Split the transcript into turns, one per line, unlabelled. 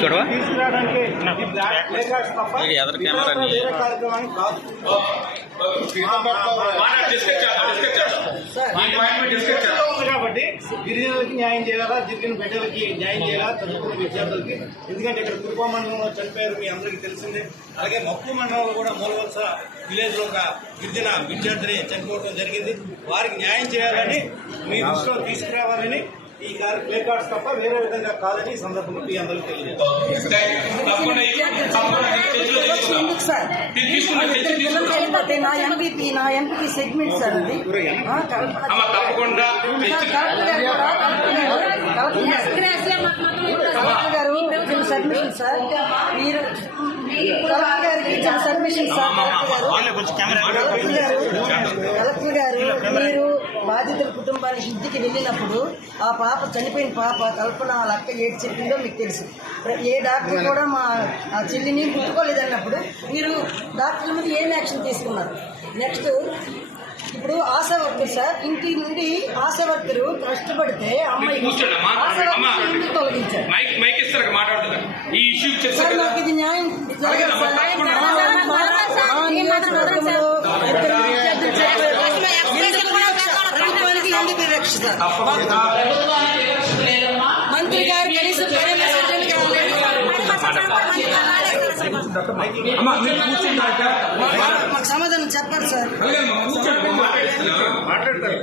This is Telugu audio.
చూడవా? ఎదరు
కాబట్టి గిరిజనులకి న్యాయం చేయాలా? గిరిజన బిడ్డలకి న్యాయం చేయాలా? చదువుకున్న విద్యార్థులకి? ఎందుకంటే ఇక్కడ కురుపా మండలంలో చనిపోయారు మీ అందరికీ తెలిసిందే. అలాగే మక్కు మండలంలో కూడా మూలవలస విలేజ్లో ఒక గిరిజన విద్యార్థిని చనిపోవడం జరిగింది. వారికి న్యాయం చేయాలని మీ దృష్టిలో తీసుకురావాలని ఈ ప్లే కార్డ్స్ తప్ప వేరే విధంగా కాదని ఈ సందర్భంలో మీ
పిల్లలు చనిపోతే నా ఎంపీపీ నా ఎంపీపీ సెగ్మెంట్ సార్ అది.
తప్పకుండా
సార్, కలెక్టర్ గారు కూడా కలెక్టర్ గారు కలెక్టర్ గారు ఇచ్చిన సబ్మిషన్ సార్. మీరు కలెక్టర్ గారికి ఇచ్చిన సబ్మిషన్ సార్. కలెక్టర్ గారు కలెక్టర్ గారు మీరు బాధితుల కుటుంబానికి ఇంటికి వెళ్ళినప్పుడు ఆ పాప చనిపోయిన పాప కల్పన వాళ్ళ అక్క ఏడు చెప్పిందో మీకు తెలుసు. ఏ డాక్టర్ కూడా మా ఆ చెల్లిని ముట్టుకోలేదన్నప్పుడు మీరు డాక్టర్ల మీద ఏం యాక్షన్ తీసుకున్నారు? నెక్స్ట్ ఇప్పుడు ఆశా వర్కర్ సార్ ఇంటి నుండి ఆశా వర్కరు కష్టపడితే అమ్మాయి. ఆశా
అమ్మా.
వర్కర్ తొలగించారు?
మైక్ మైక్ ఇస్తారు మాట్లాడుతున్నారు
మంత్రి గారు కనీసం మాకు సమాధానం చెప్పాలి సార్
మాట్లాడతారు